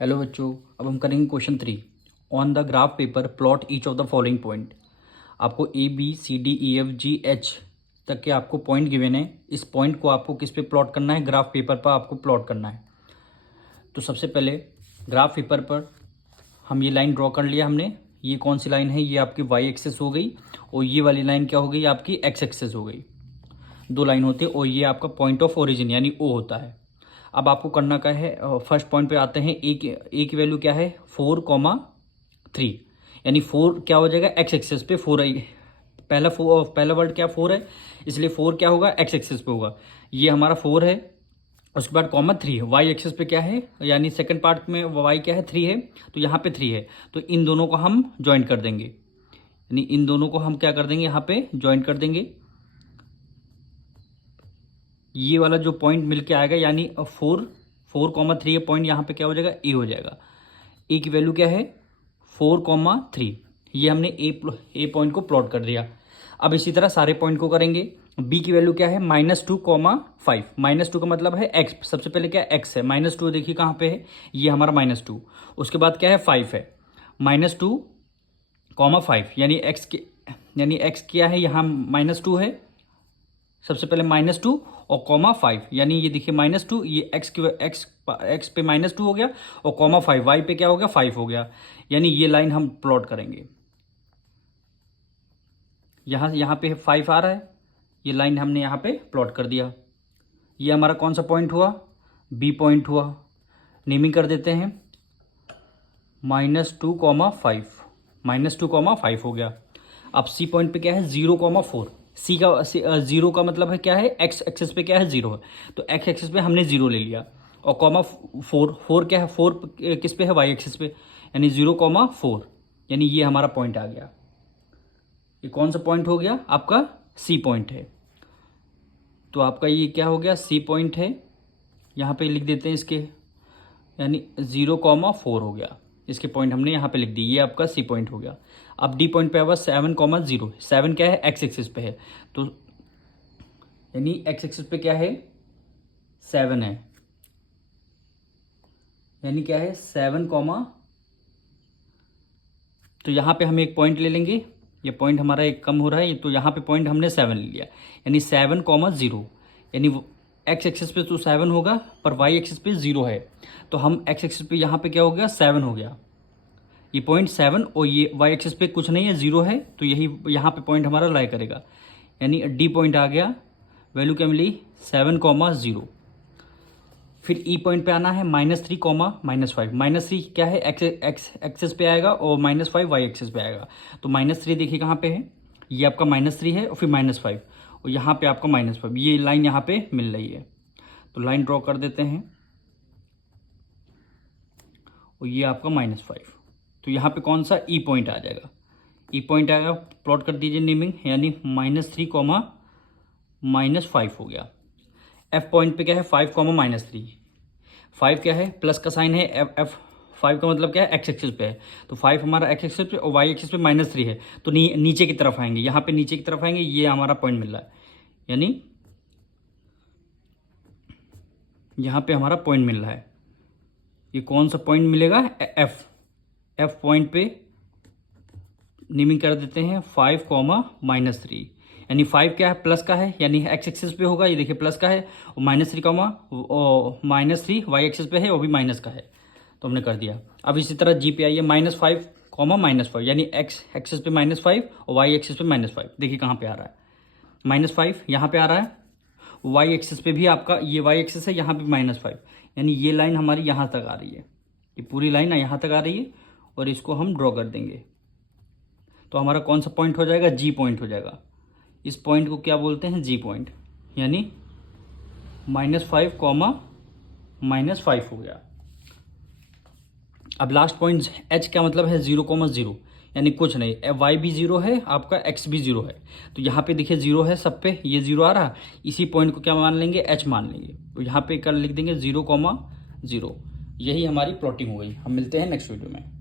Hello बच्चों, अब हम करेंगे question 3। On the graph paper plot each of the following point. आपको A B C D E F G H तक के आपको पॉइंट गिवन है। इस पॉइंट को आपको किस पे प्लॉट करना है? ग्राफ पेपर पर आपको प्लॉट करना है। तो सबसे पहले ग्राफ पेपर पर हम ये लाइन ड्रॉ कर लिया हमने। ये कौन सी लाइन है? ये आपकी वाई एक्सेस हो गई और ये वाली लाइन क्या हो गई? आपकी एक्स एक्सेस हो गई। दो लाइन होती है और ये आपका पॉइंट ऑफ ओरिजिन यानी ओ होता है। अब आपको करना क्या है? फर्स्ट पॉइंट पे आते हैं। ए की वैल्यू क्या है? 4,3 यानी 4 क्या हो जाएगा? एक्स एक्सेस पे 4 आई। पहला वर्ड क्या 4 है, इसलिए 4 क्या होगा? एक्स एक्सेस पे होगा। ये हमारा 4 है। उसके बाद कॉमा 3 है। वाई एक्सेस पे क्या है? यानी सेकंड पार्ट में वाई क्या है? 3 है। तो यहाँ पे 3 है, तो इन दोनों को हम ज्वाइंट कर देंगे। यानी इन दोनों को हम क्या कर देंगे? यहाँ पे ज्वाइंट कर देंगे। ये वाला जो पॉइंट मिलके आएगा यानी 4,3 पॉइंट यहाँ पे क्या हो जाएगा? ए हो जाएगा। ए की वैल्यू क्या है? 4,3। ये हमने ए पॉइंट को प्लॉट कर दिया। अब इसी तरह सारे पॉइंट को करेंगे। बी की वैल्यू क्या है? -2,5। -2 का मतलब है एक्स। सबसे पहले क्या एक्स है? -2 देखिए कहाँ पे है? ये हमारा -2। उसके बाद क्या है? 5 है। -2,5 यानी एक्स क्या है? यहाँ -2 है। सबसे पहले -2 और कॉमा 5 यानी ये देखिए -2, ये एक्स पे -2 हो गया और कॉमा 5 वाई पे क्या हो गया? 5 हो गया। यानी ये लाइन हम प्लॉट करेंगे। यहाँ पे 5 आ रहा है, ये लाइन हमने यहाँ पे प्लॉट कर दिया। ये हमारा कौन सा पॉइंट हुआ? बी पॉइंट हुआ। नेमिंग कर देते हैं -2,5। -2,5 हो गया। अब सी पॉइंट पे क्या है? 0,4। सी का 0 का मतलब है क्या है? एक्स एक्सेस पे क्या है? 0 है। तो एक्स एक्सेस पे हमने 0 ले लिया। और कॉमा 4 क्या है? 4 किस पे है? वाई एक्सेस पे, यानी 0,4। यानी ये हमारा पॉइंट आ गया। ये कौन सा पॉइंट हो गया? आपका सी पॉइंट है। तो आपका ये क्या हो गया? सी पॉइंट है। यहाँ पे लिख देते हैं इसके, यानी 0,4 हो गया। इसके पॉइंट हमने यहाँ पे लिख दी। ये आपका सी पॉइंट हो गया। अब डी पॉइंट पे आवा 7,0। 7 क्या है? एक्स एक्सिस पे है। तो यानी एक्स एक्सिस पे क्या है? 7 है। यानी क्या है? 7, तो यहाँ पे हम एक पॉइंट ले लेंगे। ये पॉइंट हमारा एक कम हो रहा है, तो यहाँ पे पॉइंट हमने 7 ले लिया। यानी 7,0। यानी एक्स एक्सिस पे तो 7 होगा पर वाई एक्सिस पे 0 है। तो हम एक्स एक्सिस पे यहाँ पे क्या हो गया? 7 हो गया। ये पॉइंट 7 और ये वाई एक्सिस पे कुछ नहीं है, 0 है। तो यही यहाँ पे पॉइंट हमारा लाई करेगा। यानी डी पॉइंट आ गया। वैल्यू क्या मिली? 7,0। फिर ई पॉइंट पे आना है -3, -5। -3 क्या है? एक्स एक्सेस पे आएगा और -5 वाई एक्सेस पे आएगा। तो -3 देखिए कहाँ पे है? ये आपका -3 है और फिर -5 और यहाँ पे आपका -5। ये लाइन यहाँ पे मिल रही है। तो लाइन ड्रॉ कर देते हैं और ये आपका -5। तो यहाँ पे कौन सा? ई पॉइंट आ जाएगा। ई पॉइंट आएगा, प्लॉट कर दीजिए नेमिंग, यानी -3, -5 हो गया। एफ पॉइंट पे क्या है? 5, -3। 5 क्या है? प्लस का साइन है। एफ 5 का मतलब क्या है? एक्स एक्सिस पे है। तो 5 हमारा एक्स एक्सिस पे और वाई एक्सिस पे -3 है। तो नीचे की तरफ आएंगे, यहाँ पे नीचे की तरफ आएंगे। ये हमारा पॉइंट मिल रहा है, यानी यहाँ पे हमारा पॉइंट मिल रहा है। ये कौन सा पॉइंट मिलेगा? एफ पॉइंट पे नेमिंग कर देते हैं 5, -3। यानी 5 क्या है? प्लस का है, यानी एक्स एक्सिस पे होगा। ये देखिए प्लस का है और -3 वाई एक्सिस पे है और भी माइनस का है। तो हमने कर दिया। अब इसी तरह जी पे आइए -5, -5 यानी एक्स एक्सिस पे -5 और वाई एक्सिस पे -5। देखिए कहाँ पे आ रहा है? -5 यहाँ पे आ रहा है। वाई एक्सिस पे भी आपका ये वाई एक्सिस है, यहाँ पे -5। यानी ये लाइन हमारी यहाँ तक आ रही है। ये पूरी लाइन यहाँ तक आ रही है और इसको हम ड्रॉ कर देंगे। तो हमारा कौन सा पॉइंट हो जाएगा? जी पॉइंट हो जाएगा। इस पॉइंट को क्या बोलते हैं? जी पॉइंट। यानी -5, -5 हो गया। अब लास्ट पॉइंट एच क्या मतलब है? 0,0 यानी कुछ नहीं। वाई भी 0 है, आपका एक्स भी 0 है। तो यहाँ पे देखिए 0 है सब पे, ये 0 आ रहा। इसी पॉइंट को क्या मान लेंगे? एच मान लेंगे। तो यहाँ पे कर लिख देंगे 0,0। यही हमारी प्लॉटिंग हो गई। हम मिलते हैं नेक्स्ट वीडियो में।